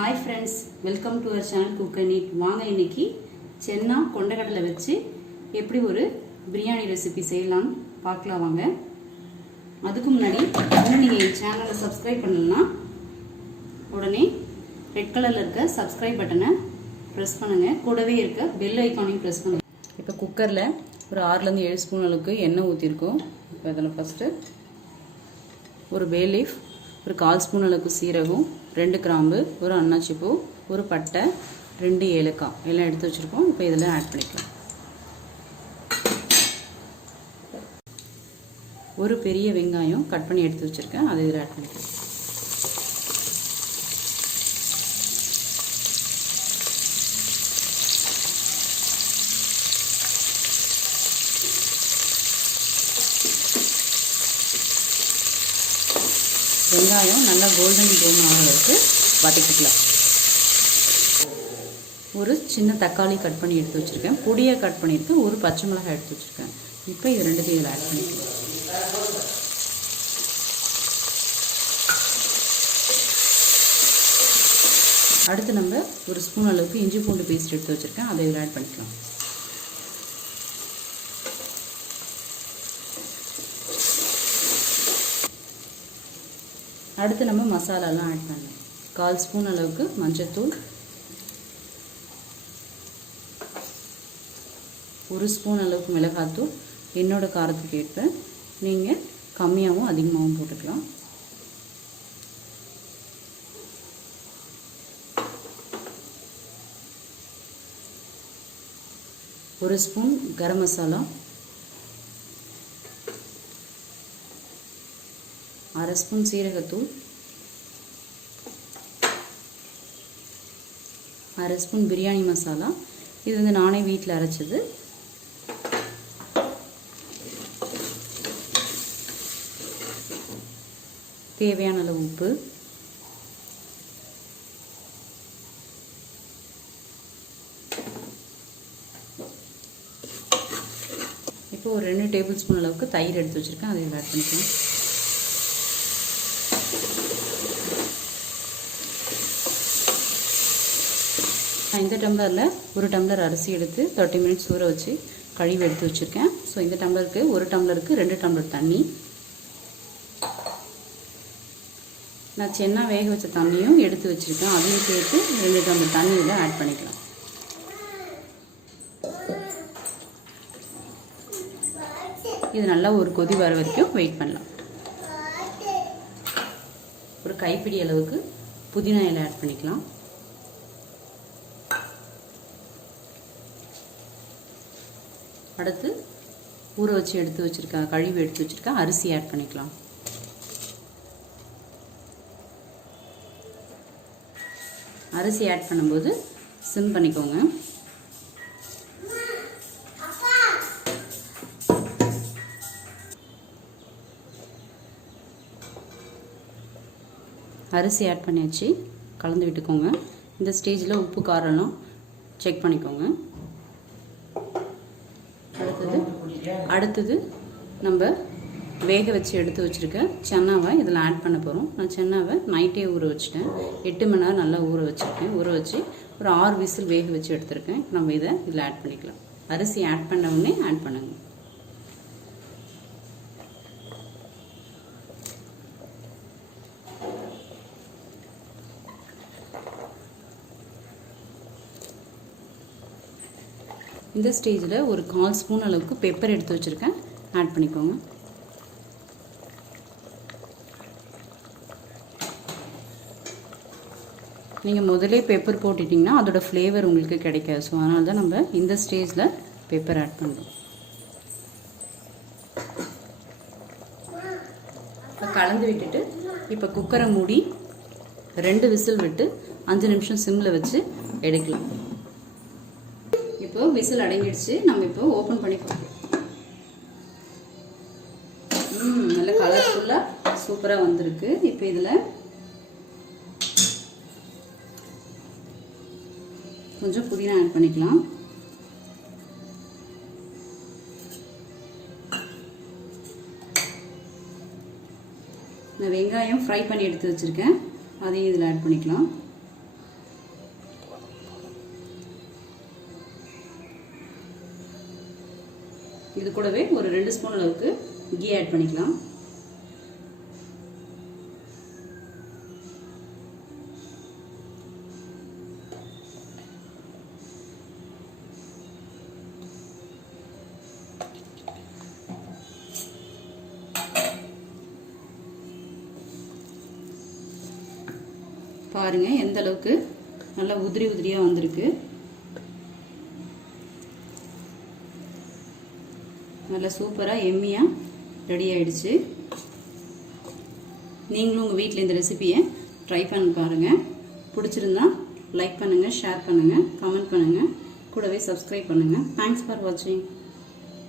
Hi friends, welcome to our channel Cook and Eat. வாங்க இன்னைக்கு சென்னா கொண்டக்கடலை வச்சு எப்படி ஒரு பிரியாணி ரெசிபி செய்யலாம் பார்க்கலாம் வாங்க. அதுக்கு முன்னாடி நீங்க இந்த சேனலை சப்ஸ்கிரைப் பண்ணலனா உடனே ரெட் கலர்ல இருக்க சப்ஸ்கிரைப் பட்டனை பிரஸ் பண்ணுங்க. கூடவே இருக்க பெல் ஐகானையும் பிரஸ் பண்ணுங்க. இப்போ குக்கர்ல ஒரு 6 ல இருந்து 7 ஸ்பூன் அளவுக்கு எண்ணெய் ஊத்தி இருக்கோம். இப்போ அதல ஃபர்ஸ்ட் ஒரு பே லீஃப், ஒரு 1/4 ஸ்பூன் அளவுக்கு சீரகம், 2 கிராம்பு, ஒரு அன்னாச்சி பூ, ஒரு பட்டை, 2 ஏலக்காய் எல்லாம் எடுத்து வச்சிருக்கோம். இப்போ இதெல்லாம் ஆட் பண்ணிக்கலாம். ஒரு பெரிய வெங்காயம் கட் பண்ணி எடுத்து வச்சிருக்கேன், அதை இதில் ஆட் பண்ணிக்கலாம். வெங்காயம் நல்லா கோல்டன் ப்ரௌன் ஆகிற அளவுக்கு வதக்கிக்கலாம். ஒரு சின்ன தக்காளி கட் பண்ணி எடுத்து வச்சுருக்கேன், பொடியாக கட் பண்ணியிருக்கேன், ஒரு பச்சை மிளகாய் எடுத்து வச்சுருக்கேன். இப்போ இது ரெண்டுத்தையும் இதில் ஆட் பண்ணிக்கலாம். அடுத்து நம்ம ஒரு ஸ்பூன் அளவுக்கு இஞ்சி பூண்டு பேஸ்ட் எடுத்து வச்சுருக்கேன், அதை இதில் ஆட் பண்ணிக்கலாம். அடுத்து நம்ம மசாலாலாம் ஆட் பண்ணலாம். 1/4 ஸ்பூன் அளவுக்கு மஞ்சள்தூள், 1 ஸ்பூன் அளவுக்கு மிளகாத்தூள், என்னோட காரத்துக்கு ஏற்ப நீங்கள் கம்மியாகவும் அதிகமாகவும் போட்டுக்கலாம். ஒரு ஸ்பூன் கரம் மசாலா, 1/2 ஸ்பூன் சீரகத்தூள், 1/2 ஸ்பூன் பிரியாணி மசாலா. இது வந்து நானே வீட்டில் அரைச்சது. தேவையான அளவு உப்பு, இப்போ ஒரு 2 டேபிள் ஸ்பூன் அளவுக்கு தயிர் எடுத்து வச்சுருக்கேன், அதை ஆட் பண்ணிக்கலாம். இந்த டம்ளரில் 1 டம்ளர் அரிசி எடுத்து 30 மினிட்ஸ் ஊற வச்சு கழுவி எடுத்து வச்சுருக்கேன். ஸோ இந்த டம்ளருக்கு 1 டம்ளருக்கு 2 டம்ளர் தண்ணி. நான் சென்னா வேக வச்ச தண்ணியும் எடுத்து வச்சுருக்கேன், அதையும் சேர்த்து 2 டம்ளர் தண்ணியில் ஆட் பண்ணிக்கலாம். இது நல்லா ஒரு கொதி வர வரைக்கும் வெயிட் பண்ணலாம். ஒரு கைப்பிடி அளவுக்கு புதினா இலை ஆட் பண்ணிக்கலாம். அடுத்து ஊற வச்சு எடுத்து வச்சுருக்கேன், கழுவி எடுத்து வச்சுருக்கேன் அரிசி ஆட் பண்ணிக்கலாம். அரிசி ஆட் பண்ணும்போது சிம் பண்ணிக்கோங்க. அரிசி ஆட் பண்ணியாச்சு, கலந்து விட்டுக்கோங்க. இந்த ஸ்டேஜில் உப்பு காரம்லாம் செக் பண்ணிக்கோங்க. அடுத்தது நம்ம வேக வச்சு எடுத்து வச்சுருக்க சன்னாவை இதில் ஆட் பண்ண போகிறோம். நான் சன்னாவை நைட்டே ஊற வச்சுட்டேன், 8 மணி நேரம் நல்லா ஊற வச்சுருக்கேன். ஊற வச்சு ஒரு 6 விசில் வேக வச்சு எடுத்துருக்கேன். நம்ம இதில் ஆட் பண்ணிக்கலாம். அரிசி ஆட் பண்ண உடனே ஆட் பண்ணுங்க. இந்த ஸ்டேஜில் ஒரு 1/4 ஸ்பூன் அளவுக்கு பெப்பர் எடுத்து வச்சுருக்கேன், ஆட் பண்ணிக்கோங்க. நீங்கள் முதலே பெப்பர் போட்டுட்டிங்கன்னா அதோட ஃப்ளேவர் உங்களுக்கு கிடைக்காது. ஸோ அதனால தான் நம்ம இந்த ஸ்டேஜில் பெப்பர் ஆட் பண்ணுறோம். இப்போ கலந்து விட்டுட்டு இப்போ குக்கரை மூடி 2 விசில் விட்டு 5 நிமிஷம் சிம்மில் வச்சு எடுக்கலாம். இப்போ விசில் அடங்கிடுச்சு, நம்ம இப்போ ஓப்பன் பண்ணி பார்க்கலாம். நல்ல கலர்ஃபுல்லாக சூப்பராக வந்திருக்கு. இப்போ இதில் கொஞ்சம் புதினா ஆட் பண்ணிக்கலாம். நான் வெங்காயம் ஃப்ரை பண்ணி எடுத்து வச்சுருக்கேன், அதையும் இதில் ஆட் பண்ணிக்கலாம். இது கூடவே ஒரு 2 ஸ்பூன் அளவுக்கு கீ ஆட் பண்ணிக்கலாம். பாருங்க எந்த அளவுக்கு நல்லா உதிரி உதிரியா வந்திருக்கு. நல்லா சூப்பரா எம்மியா ரெடி ஆயிடுச்சு. நீங்களும் உங்க வீட்ல இந்த ரெசிபியை ட்ரை பண்ணி பாருங்க. பிடிச்சிருந்தா லைக் பண்ணுங்க, ஷேர் பண்ணுங்க, கமெண்ட் பண்ணுங்க, கூடவே சப்ஸ்கிரைப் பண்ணுங்க. தேங்க்ஸ் ஃபார் வாட்சிங்.